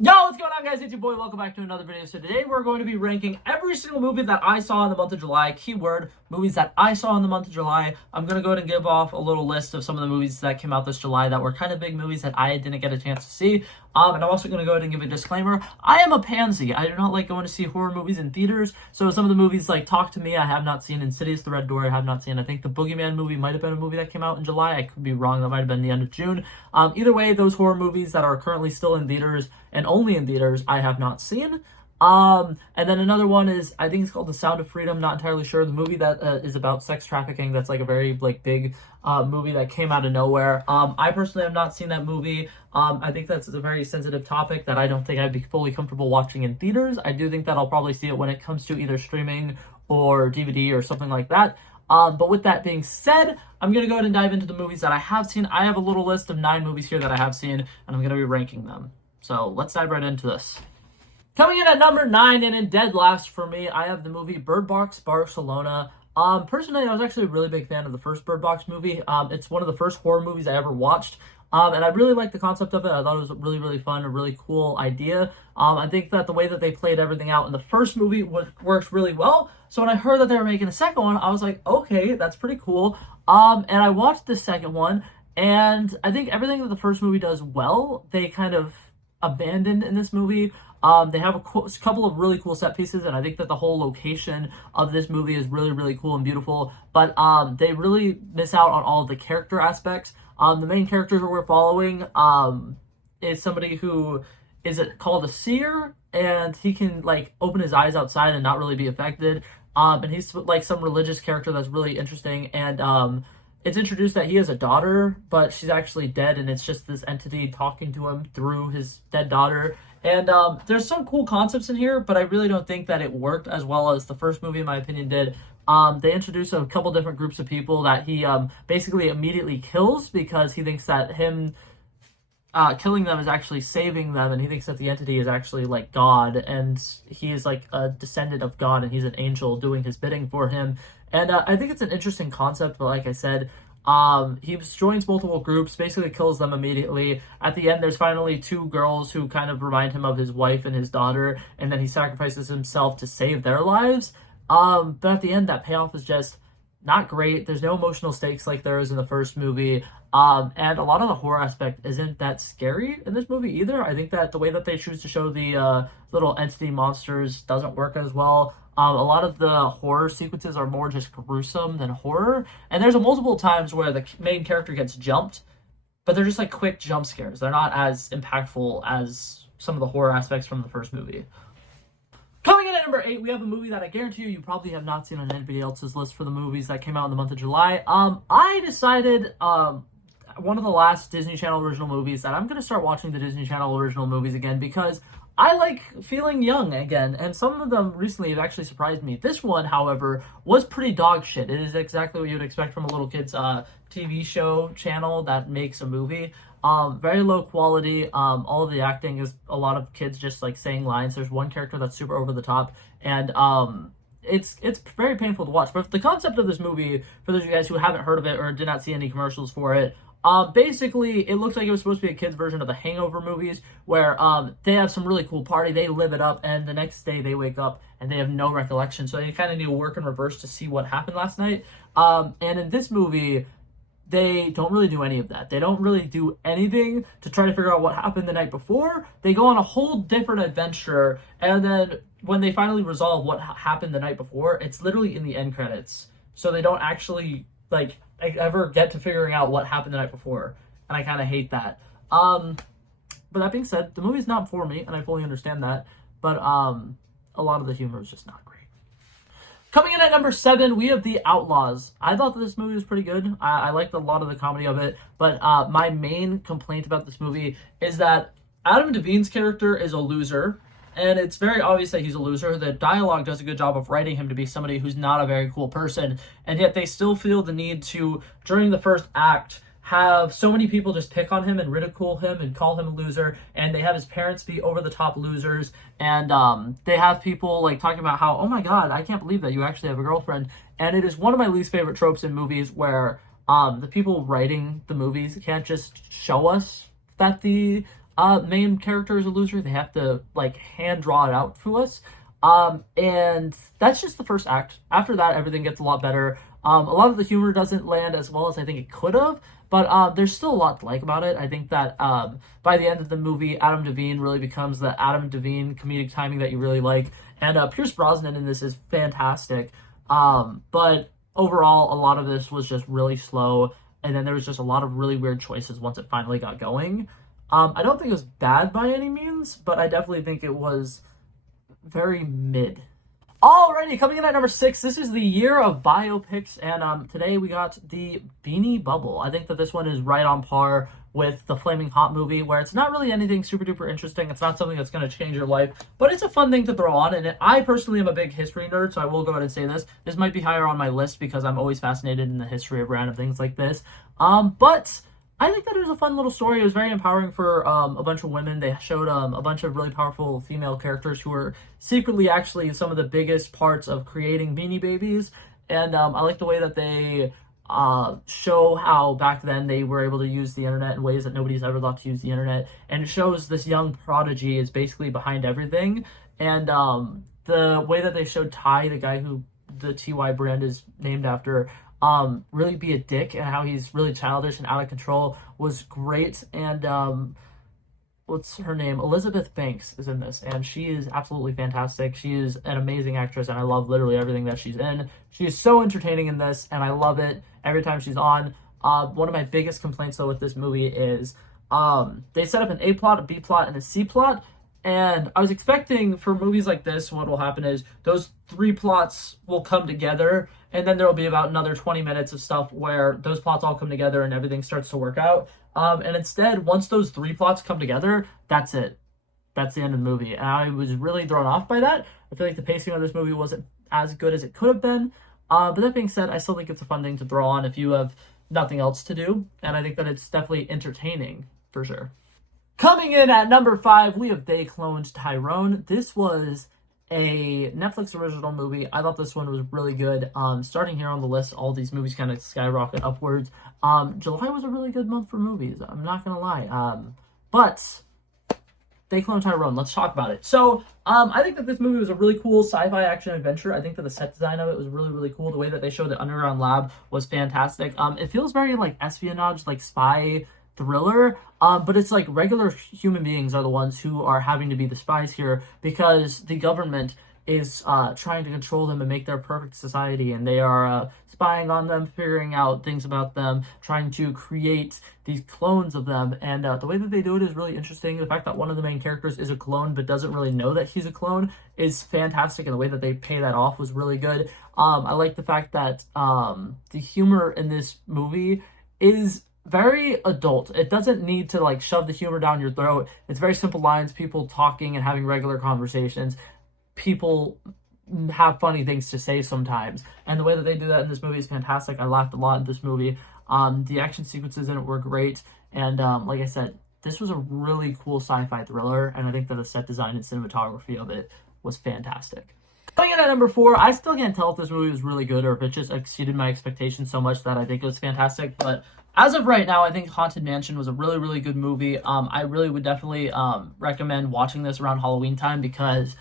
Yo, what's going on, guys? It's your boy. Welcome back to another video. So today we're going to be ranking every single movie that I saw in the month of July. Keyword, movies that I saw in the month of July. I'm going to go ahead and give off a little list of some of the movies that came out this July that were kind of big movies that I didn't get a chance to see. And I'm also going to go ahead and give a disclaimer. I am a pansy. I do not like going to see horror movies in theaters. So some of the movies like Talk to Me, I have not seen. Insidious, The Red Door, I have not seen. I think the Boogeyman movie might have been a movie that came out in July. I could be wrong. That might have been the end of June. Either way, those horror movies that are currently still in theaters and only in theaters, I have not seen. And then another one is, I think it's called The Sound of Freedom, not entirely sure. The movie that is about sex trafficking, that's like a very big movie that came out of nowhere. I personally have not seen that movie. I think that's a very sensitive topic that I don't think I'd be fully comfortable watching in theaters. I do think that I'll probably see it when it comes to either streaming or DVD or something like that. But with that being said, I'm going to go ahead and dive into the movies that I have seen. I have a little list of 9 movies here that I have seen, and I'm going to be ranking them. So let's dive right into this. Coming in at number 9 and in dead last for me, I have the movie Bird Box Barcelona. Personally, I was actually a really big fan of the first Bird Box movie. It's one of the first horror movies I ever watched. And I really liked the concept of it. I thought it was really fun, a really cool idea. I think that the way that they played everything out in the first movie works really well. So when I heard that they were making a second one, I was like, okay, that's pretty cool. And I watched the second one, and I think everything that the first movie does well, they kind of abandoned in this movie. They have a couple of really cool set pieces, and I think that the whole location of this movie is really cool and beautiful, but they really miss out on all of the character aspects. The main character who we're following is somebody who is called a seer, and he can like open his eyes outside and not really be affected. And he's like some religious character that's really interesting, and it's introduced that he has a daughter, but she's actually dead, and it's just this entity talking to him through his dead daughter. And there's some cool concepts in here, but I really don't think that it worked as well as the first movie, in my opinion, did. They introduce a couple different groups of people that he basically immediately kills because he thinks that him killing them is actually saving them, and he thinks that the entity is actually like God, and he is like a descendant of God, and he's an angel doing his bidding for him. And I think it's an interesting concept, but like I said, he joins multiple groups, basically kills them immediately. At the end, there's finally 2 girls who kind of remind him of his wife and his daughter, and then he sacrifices himself to save their lives. But at the end, that payoff is just not great. There's no emotional stakes like there is in the first movie. And a lot of the horror aspect isn't that scary in this movie either. I think that the way that they choose to show the little entity monsters doesn't work as well. A lot of the horror sequences are more just gruesome than horror. And there's multiple times where the main character gets jumped, but they're just like quick jump scares. They're not as impactful as some of the horror aspects from the first movie. Coming in at number 8, we have a movie that I guarantee you probably have not seen on anybody else's list for the movies that came out in the month of July. I decided one of the last Disney Channel original movies that I'm going to start watching the Disney Channel original movies again because I like feeling young again, and some of them recently have actually surprised me. This one, however, was pretty dog shit. It is exactly what you would expect from a little kid's TV show channel that makes a movie. Very low quality. All of the acting is a lot of kids just like saying lines. There's one character that's super over the top, and it's very painful to watch. But the concept of this movie, for those of you guys who haven't heard of it or did not see any commercials for it, basically, it looks like it was supposed to be a kid's version of the Hangover movies, where they have some really cool party, they live it up, and the next day they wake up and they have no recollection. So they kind of need to work in reverse to see what happened last night. And in this movie, they don't really do any of that. They don't really do anything to try to figure out what happened the night before. They go on a whole different adventure, and then when they finally resolve what happened the night before, it's literally in the end credits. So they don't actually like ever get to figuring out what happened the night before, and I kind of hate that. But that being said, the movie's not for me, and I fully understand that, but a lot of the humor is just not great. Coming in at number 7, we have The Outlaws. I thought that this movie was pretty good. I liked a lot of the comedy of it, but my main complaint about this movie is that Adam Devine's character is a loser, and it's very obvious that he's a loser. The dialogue does a good job of writing him to be somebody who's not a very cool person, and yet they still feel the need to, during the first act, have so many people just pick on him and ridicule him and call him a loser, and they have his parents be over-the-top losers, and they have people like talking about how, oh my god, I can't believe that you actually have a girlfriend. And it is one of my least favorite tropes in movies where the people writing the movies can't just show us that the main character is a loser. They have to like hand draw it out to us. And that's just the first act. After that, everything gets a lot better. A lot of the humor doesn't land as well as I think it could have, but there's still a lot to like about it. I think that by the end of the movie, Adam Devine really becomes the Adam Devine comedic timing that you really like, and Pierce Brosnan in this is fantastic. But overall, a lot of this was just really slow, and then there was just a lot of really weird choices once it finally got going. I don't think it was bad by any means, but I definitely think it was very mid. Alrighty, coming in at number 6, this is the year of biopics, and today we got the Beanie Bubble. I think that this one is right on par with the Flaming Hot movie, where it's not really anything super duper interesting. It's not something that's going to change your life, but it's a fun thing to throw on. And I personally am a big history nerd, so I will go ahead and say this. This might be higher on my list because I'm always fascinated in the history of random things like this. But I think that it was a fun little story. It was very empowering for a bunch of women. They showed a bunch of really powerful female characters who were secretly actually some of the biggest parts of creating Beanie Babies. And I like the way that they show how back then they were able to use the internet in ways that nobody's ever thought to use the internet. And it shows this young prodigy is basically behind everything. And the way that they showed Ty, the guy who the TY brand is named after, really be a dick, and how he's really childish and out of control was great. And what's her name? Elizabeth Banks is in this, and she is absolutely fantastic. She is an amazing actress, and I love literally everything that she's in. She is so entertaining in this, and I love it every time she's on. One of my biggest complaints though with this movie is they set up an A plot, a B plot, and a C plot. And I was expecting for movies like this, what will happen is those 3 plots will come together, and then there will be about another 20 minutes of stuff where those plots all come together and everything starts to work out. And instead, once those 3 plots come together, that's it. That's the end of the movie. And I was really thrown off by that. I feel like the pacing of this movie wasn't as good as it could have been. But that being said, I still think it's a fun thing to throw on if you have nothing else to do. And I think that it's definitely entertaining, for sure. Coming in at number 5, we have They Cloned Tyrone. This was a Netflix original movie. I thought this one was really good. Starting here on the list, all these movies kind of skyrocket upwards. July was a really good month for movies. I'm not gonna lie. But They Cloned Tyrone. Let's talk about it. So, I think that this movie was a really cool sci-fi action adventure. I think that the set design of it was really, really cool. The way that they showed the underground lab was fantastic. It feels very like espionage, like spy thriller, but it's like regular human beings are the ones who are having to be the spies here because the government is trying to control them and make their perfect society, and they are spying on them, figuring out things about them, trying to create these clones of them. And the way that they do it is really interesting. The fact that one of the main characters is a clone but doesn't really know that he's a clone is fantastic, and the way that they pay that off was really good. I like the fact that the humor in this movie is very adult. It doesn't need to like shove the humor down your throat. It's very simple lines, people talking and having regular conversations. People have funny things to say sometimes, and the way that they do that in this movie is fantastic. I laughed a lot in this movie. The action sequences in it were great, and like I said, this was a really cool sci-fi thriller, and I think that the set design and cinematography of it was fantastic. Coming in at number 4, I still can't tell if this movie was really good or if it just exceeded my expectations so much that I think it was fantastic, but as of right now, I think Haunted Mansion was a really, really good movie. I really would definitely recommend watching this around Halloween time because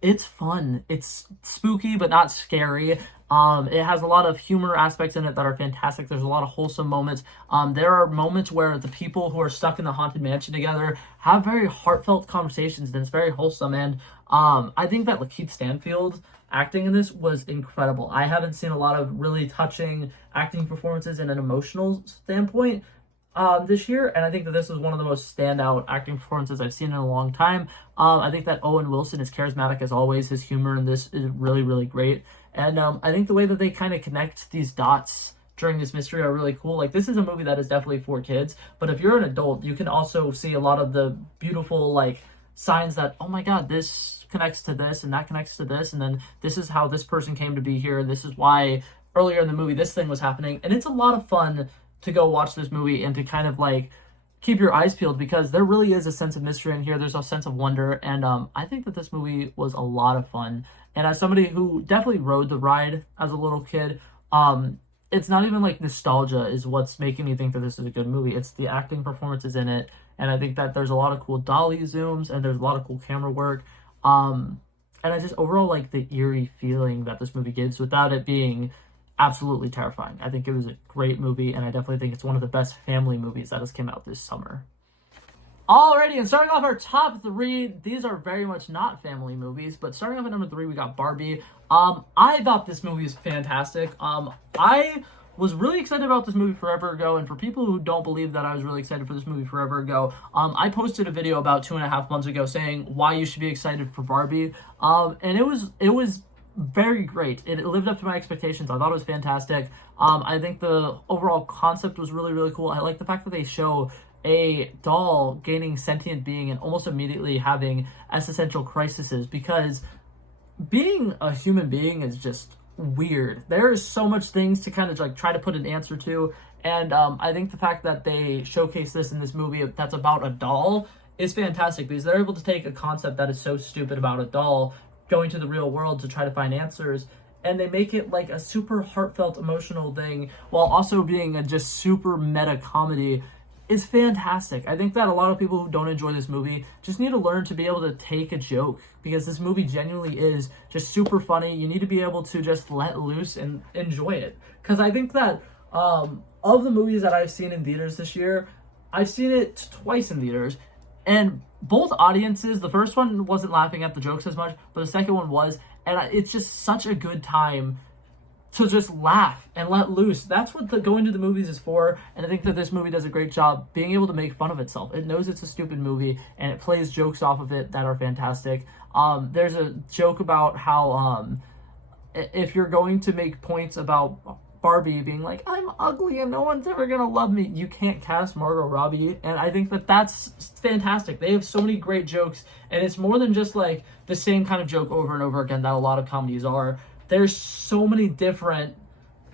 it's fun. It's spooky, but not scary. It has a lot of humor aspects in it that are fantastic. There's a lot of wholesome moments. There are moments where the people who are stuck in the Haunted Mansion together have very heartfelt conversations, and it's very wholesome. And I think that Lakeith Stanfield acting in this was incredible. I haven't seen a lot of really touching acting performances in an emotional standpoint this year, and I think that this is one of the most standout acting performances I've seen in a long time. I think that Owen Wilson is charismatic as always. His humor in this is really, really great, and I think the way that they kind of connect these dots during this mystery are really cool. Like, this is a movie that is definitely for kids, but if you're an adult, you can also see a lot of the beautiful like signs that, oh my god, this connects to this and that connects to this, and then this is how this person came to be here, and this is why earlier in the movie this thing was happening. And it's a lot of fun to go watch this movie and to kind of like keep your eyes peeled because there really is a sense of mystery in here. There's a sense of wonder, and I think that this movie was a lot of fun. And as somebody who definitely rode the ride as a little kid, it's not even like nostalgia is what's making me think that this is a good movie. It's the acting performances in it, and I think that there's a lot of cool dolly zooms and there's a lot of cool camera work. And I just overall like the eerie feeling that this movie gives without it being absolutely terrifying. I think it was a great movie, and I definitely think it's one of the best family movies that has come out this summer. Alrighty, and starting off our top 3, these are very much not family movies, but starting off at number 3, we got Barbie. I thought this movie was fantastic. I was really excited about this movie forever ago, and for people who don't believe that I was really excited for this movie forever ago, I posted a video about 2.5 months ago saying why you should be excited for Barbie, and it was very great. It lived up to my expectations. I thought it was fantastic. I think the overall concept was really, really cool. I like the fact that they show a doll gaining sentient being and almost immediately having existential crises, because being a human being is just weird. There's so much things to kind of like try to put an answer to, and I think the fact that they showcase this in this movie that's about a doll is fantastic, because they're able to take a concept that is so stupid about a doll going to the real world to try to find answers, and they make it like a super heartfelt emotional thing while also being a just super meta comedy. Is fantastic. I think that a lot of people who don't enjoy this movie just need to learn to be able to take a joke, because this movie genuinely is just super funny. You need to be able to just let loose and enjoy it, because I think that of the movies that I've seen in theaters this year, I've seen it twice in theaters, and both audiences, the first one wasn't laughing at the jokes as much, but the second one was, and it's just such a good time to just laugh and let loose. That's what going to the movies is for, and I think that this movie does a great job being able to make fun of itself. It knows it's a stupid movie, and it plays jokes off of it that are fantastic. There's a joke about how if you're going to make points about Barbie being like, I'm ugly and no one's ever gonna love me, you can't cast Margot Robbie, and I think that that's fantastic. They have so many great jokes, and it's more than just like the same kind of joke over and over again that a lot of comedies are. There's so many different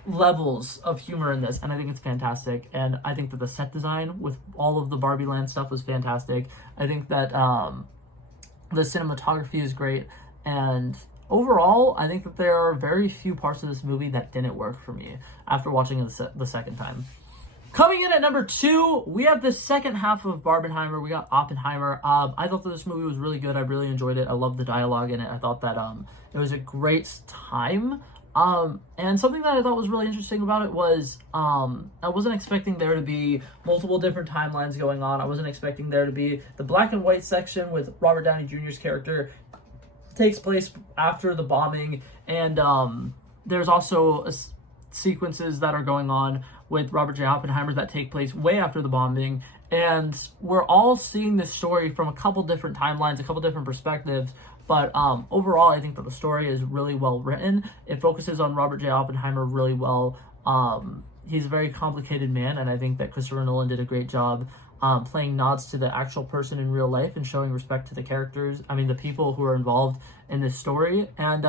levels of humor in this, and I think it's fantastic. And I think that the set design with all of the Barbie Land stuff was fantastic. I think that the cinematography is great, and overall, I think that there are very few parts of this movie that didn't work for me after watching it the second time. Coming in at number 2, we have the second half of Barbenheimer. We got Oppenheimer. I thought that this movie was really good. I really enjoyed it. I loved the dialogue in it. I thought that it was a great time. And something that I thought was really interesting about it was I wasn't expecting there to be multiple different timelines going on. I wasn't expecting there to be the black and white section with Robert Downey Jr.'s character takes place after the bombing, and there's also sequences that are going on with Robert J. Oppenheimer that take place way after the bombing, and we're all seeing this story from a couple different timelines, a couple different perspectives, but overall I think that the story is really well written. It focuses on Robert J. Oppenheimer really well. He's a very complicated man, and I think that Christopher Nolan did a great job playing nods to the actual person in real life and showing respect to the characters, the people who are involved in this story. And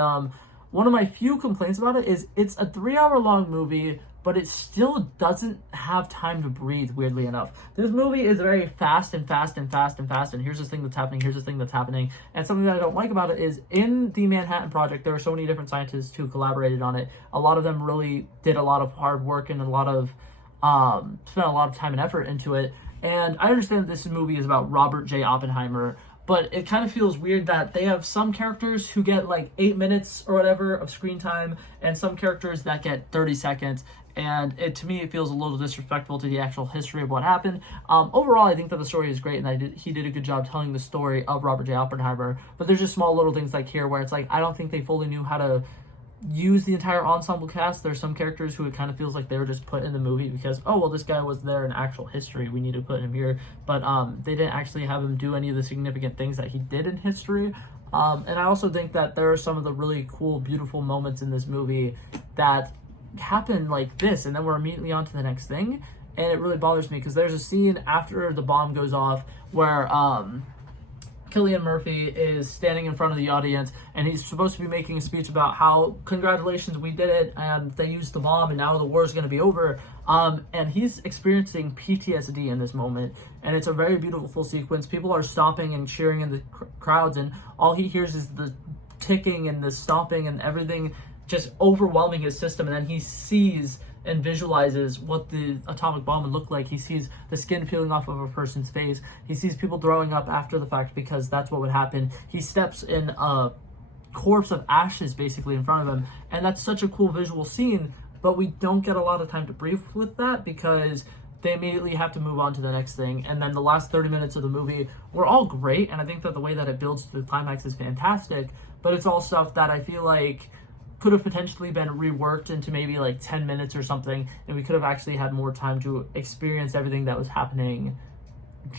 one of my few complaints about it is it's a 3-hour long movie, but it still doesn't have time to breathe, weirdly enough. This movie is very fast and fast and fast and fast, and here's this thing that's happening, here's this thing that's happening. And something that I don't like about it is in the Manhattan Project, there are so many different scientists who collaborated on it. A lot of them really did a lot of hard work and spent a lot of time and effort into it. And I understand that this movie is about Robert J. Oppenheimer, but it kind of feels weird that they have some characters who get like 8 minutes or whatever of screen time, and some characters that get 30 seconds. And to me, it feels a little disrespectful to the actual history of what happened. Overall, I think that the story is great, and he did a good job telling the story of Robert J. Oppenheimer. But there's just small little things like here where it's like, I don't think they fully knew how to use the entire ensemble cast. There's some characters who it kind of feels like they were just put in the movie because, oh, well, this guy was there in actual history, we need to put him here. But they didn't actually have him do any of the significant things that he did in history. And I also think that there are some of the really cool, beautiful moments in this movie that happen like this, and then we're immediately on to the next thing. And it really bothers me because there's a scene after the bomb goes off where Cillian Murphy is standing in front of the audience, and he's supposed to be making a speech about how, congratulations, we did it, and they used the bomb, and now the war is going to be over. And he's experiencing PTSD in this moment, and it's a very beautiful sequence. People are stomping and cheering in the crowds, and all he hears is the ticking and the stomping and everything just overwhelming his system, and then he sees and visualizes what the atomic bomb would look like. He sees the skin peeling off of a person's face. He sees people throwing up after the fact because that's what would happen. He steps in a corpse of ashes basically in front of him, and that's such a cool visual scene, but we don't get a lot of time to brief with that because they immediately have to move on to the next thing. And then the last 30 minutes of the movie were all great, and I think that the way that it builds to the climax is fantastic, but it's all stuff that I feel like could have potentially been reworked into maybe like 10 minutes or something, and we could have actually had more time to experience everything that was happening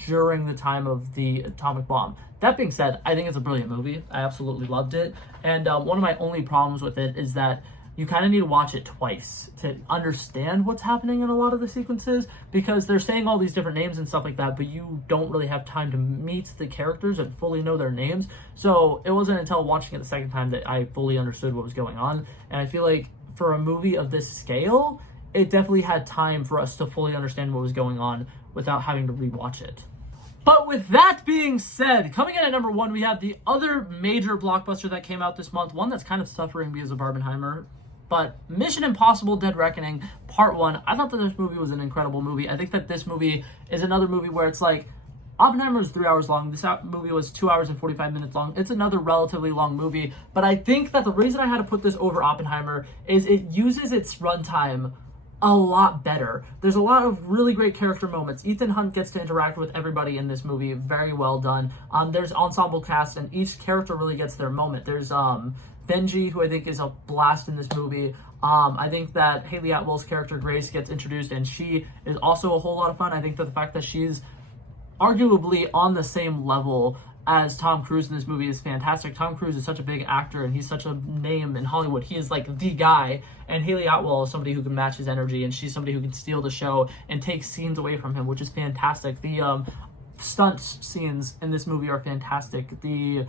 during the time of the atomic bomb. That being said, I think it's a brilliant movie. I absolutely loved it, and one of my only problems with it is that you kind of need to watch it twice to understand what's happening in a lot of the sequences, because they're saying all these different names and stuff like that, but you don't really have time to meet the characters and fully know their names. So it wasn't until watching it the second time that I fully understood what was going on. And I feel like for a movie of this scale, it definitely had time for us to fully understand what was going on without having to rewatch it. But with that being said, coming in at number 1, we have the other major blockbuster that came out this month, one that's kind of suffering because of Barbenheimer. But Mission Impossible Dead Reckoning Part 1, I thought that this movie was an incredible movie. I think that this movie is another movie where it's like, Oppenheimer is 3 hours long. This movie was 2 hours and 45 minutes long. It's another relatively long movie. But I think that the reason I had to put this over Oppenheimer is it uses its runtime a lot better. There's a lot of really great character moments. Ethan Hunt gets to interact with everybody in this movie. Very well done. There's ensemble cast, and each character really gets their moment. There's Benji, who I think is a blast in this movie. I think that Haley Atwell's character Grace gets introduced, and she is also a whole lot of fun. I think that the fact that she's arguably on the same level as Tom Cruise in this movie is fantastic. Tom Cruise is such a big actor, and he's such a name in Hollywood. He is like the guy, and Haley Atwell is somebody who can match his energy, and she's somebody who can steal the show and take scenes away from him, which is fantastic. The stunt scenes in this movie are fantastic. The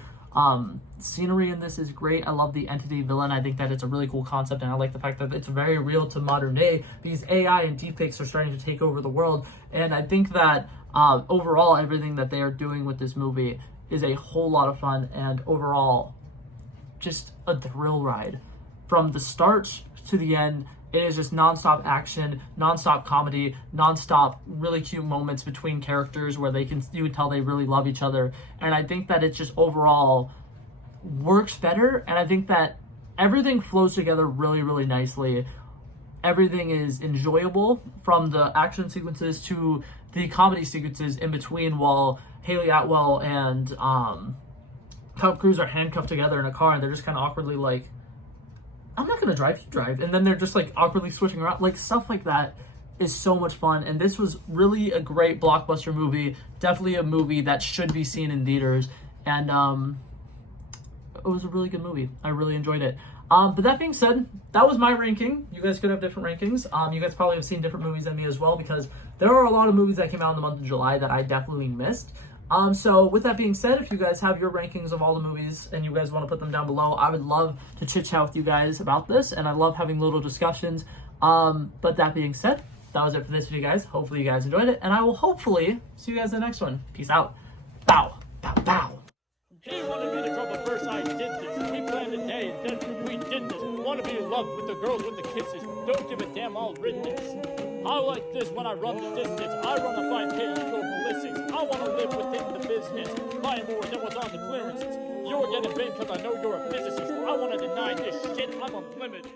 scenery in this is great. I love the entity villain. I think that it's a really cool concept, and I like the fact that it's very real to modern day because AI and deepfakes are starting to take over the world. And I think that overall, everything that they are doing with this movie is a whole lot of fun, and overall, just a thrill ride. From the start to the end, it is just nonstop action, nonstop comedy, nonstop really cute moments between characters where you can tell they really love each other. And I think that it just overall works better. And I think that everything flows together really, really nicely. Everything is enjoyable, from the action sequences to the comedy sequences in between, while Haley Atwell and Tom Cruise are handcuffed together in a car, and they're just kind of awkwardly like, I'm not gonna drive, you drive. And then they're just like awkwardly switching around. Like, stuff like that is so much fun. And this was really a great blockbuster movie. Definitely a movie that should be seen in theaters. And it was a really good movie. I really enjoyed it. But that being said, that was my ranking. You guys could have different rankings. You guys probably have seen different movies than me as well, because there are a lot of movies that came out in the month of July that I definitely missed. So with that being said, if you guys have your rankings of all the movies and you guys want to put them down below, I would love to chit chat with you guys about this, and I love having little discussions. But that being said, that was it for this video, guys. Hopefully you guys enjoyed it, and I will hopefully see you guys in the next one. Peace out. Bow, bow, bow. He wanted me to drop a verse, I did this. He planned a day, and then we did this. Wanna be in love with the girls with the kisses. Don't give a damn, I'll written this. I like this when I run the distance. I run a 5K, you go ballistics. I wanna live within the business. Buy more than what's on the clearances. You're getting big cause I know you're a physicist. I wanna deny this shit, I'm unlimited.